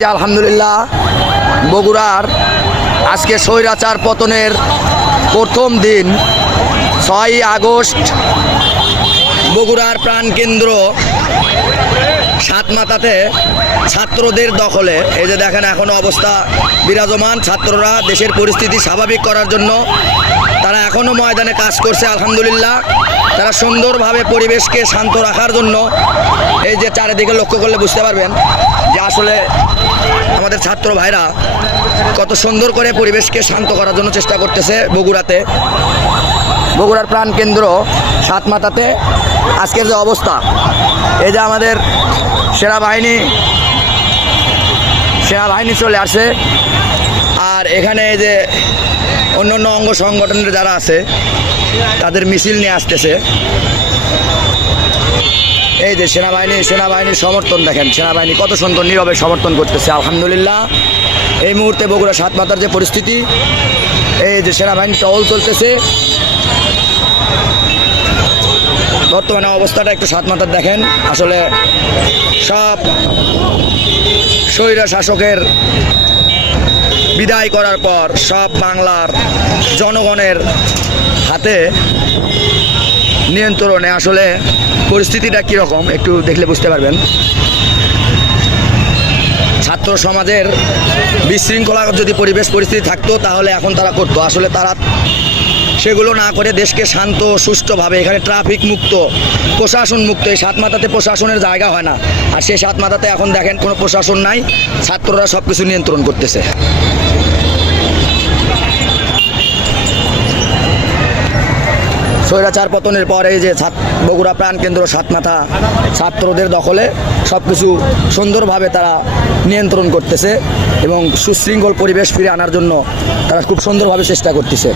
আলহামদুলিল্লাহ বগুড়ার আজকে স্বৈরাচার পতনের প্রথম দিন 6ই আগস্ট বগুড়ার প্রাণকেন্দ্র সাতমাথাতে ছাত্রদের দখলে। এই যে দেখেন এখনো অবস্থা বিরাজমান। ছাত্ররা দেশের পরিস্থিতি স্বাভাবিক করার জন্য তারা এখনো ময়দানে কাজ করছে। আলহামদুলিল্লাহ তারা সুন্দরভাবে পরিবেশকে শান্ত রাখার জন্য এই যে চারিদিকে লক্ষ্য করলে বুঝতে পারবেন যে আসলে আমাদের ছাত্র ভাইরা কত সুন্দর করে পরিবেশকে শান্ত করার জন্য চেষ্টা করতেছে। বগুড়ার প্রাণকেন্দ্র সাতমাথাতে আজকের যে অবস্থা, এই যে আমাদের সেনাবাহিনী চলে আসে, আর এখানে এই যে অন্যান্য অঙ্গ সংগঠনের যারা আছে তাদের মিছিল নিয়ে আসতেছে। এই যে সেনাবাহিনীর সমর্থন দেখেন, সেনাবাহিনী কত সুন্দর নীরবে সমর্থন করতেছে। আলহামদুলিল্লাহ এই মুহূর্তে বগুড়া সাতমাথার যে পরিস্থিতি, এই যে সেনাবাহিনী টহল চলতেছে। বর্তমানে অবস্থাটা একটু সাতমাথার দেখেন। আসলে সব স্বৈরা শাসকের বিদায় করার পর সব বাংলার জনগণের হাতে নিয়ন্ত্রণে। আসলে পরিস্থিতিটা কীরকম একটু দেখলে বুঝতে পারবেন। ছাত্র সমাজের বিশৃঙ্খলা যদি পরিস্থিতি থাকতো তাহলে এখন তারা করতো। আসলে তারা সেগুলো না করে দেশকে শান্ত সুষ্ঠুভাবে, এখানে ট্রাফিক মুক্ত, প্রশাসন মুক্ত। এই সাতমাথাতে প্রশাসনের জায়গা হয় না, আর সেই সাতমাথাতে এখন দেখেন কোনো প্রশাসন নাই, ছাত্ররা সব কিছু নিয়ন্ত্রণ করতেছে। স্বৈরাচার পতনের পরে যে বগুড়া প্রাণকেন্দ্র সাতমাথা ছাত্রদের দখলে সব কিছু সুন্দরভাবে তারা নিয়ন্ত্রণ করতেছে এবং সুশৃঙ্খল পরিবেশ ফিরে আনার জন্য তারা খুব সুন্দরভাবে চেষ্টা করতেছে।